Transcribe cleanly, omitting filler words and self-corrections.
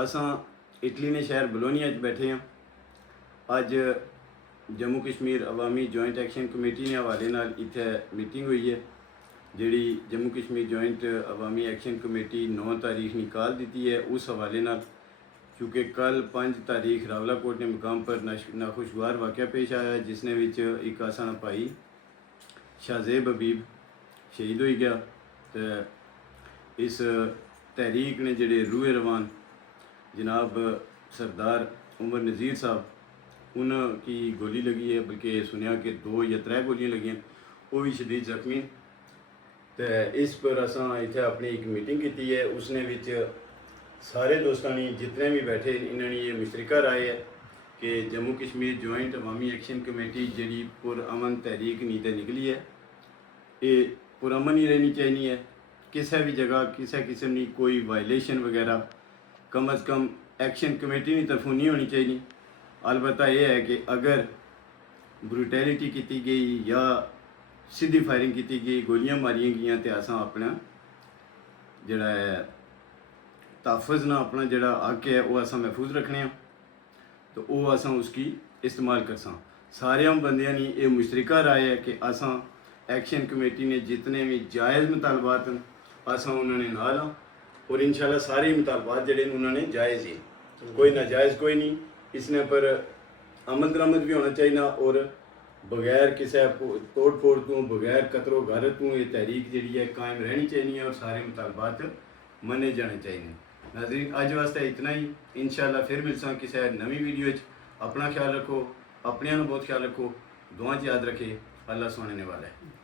असां इटली ने शहर बलोनिया बैठे हाँ। अज जम्मू कश्मीर अवामी जॉइंट एक्शन कमेटी ने हवाले नाल इत्थे मीटिंग हुई है, जिहड़ी जम्मू कश्मीर जॉइंट अवामी एक्शन कमेटी 9 तारीख निकाल दी है। उस हवाले नाल क्योंकि कल 5 तारीख रावलाकोट के मुकाम पर नाखुशगवार वाक़या पेश आया, जिसने विच एक आसाना भाई शाहजेब हबीब शहीद हो गया। तो इस तहरीक ने जिहड़े रूए रवान जनाब सरदार उमर नज़ीर साहब, उनकी गोली लगी है, बल्कि सुनिया कि 2 या 3 गोलियां लगी, वो भी शदीद जख्मी। तो इस पर असां इत्थे अपनी एक मीटिंग की है। उसने विच सारे दोस्तों ने जितने भी बैठे इन्होंने ये मुशतरका राय है कि जम्मू कश्मीर जॉइंट अवामी एक्शन कमेटी जी पुरअमन तहरीक नीते निकली है, ये पुरअमन ही रहनी चाहिए है। किसी भी जगह किसी किस्म की कोई वायलेशन वगैरह कम अज़ कम एक्शन कमेटी की तरफों नहीं होनी चाहिए। अलबत्ता यह है कि अगर ब्रूटैलिटी की गई या सीधी फायरिंग की गई, गोलियां मारियां गई, तो असां अपना जड़ा है तहफ़्फ़ुज़ ना अपना जड़ा हक है वो असां महफूज रखने। तो वो असां उसकी इस्तेमाल करसां। सारे बंदियां नी ये मुशतरका राय है कि असां एक्शन कमेटी ने जितने भी जायज़ मुतालबात हैं असां उन्होंने नाल हाँ, और इंशाल्लाह सारे मुतालबात जड़े उन्होंने जायज़ ही, कोई नाजायज़ कोई नहीं। इसने पर अमल दरामद भी होना चाहिए, और बगैर किसी तोड़ फोड़ तो बगैर कतरो गारत तो ये तहरीक जी है कायम रहनी चाहिए, और सारे मुतालबात मने जाने चाहिए। नाज़रीन अज वास्ते इतना ही, इंशाल्लाह फिर मिलसा किसी नवी वीडियो। अपना ख्याल रखो, अपने बहुत ख्याल रखो, दुआ याद रखे। अल्लाह सुनने वाला है।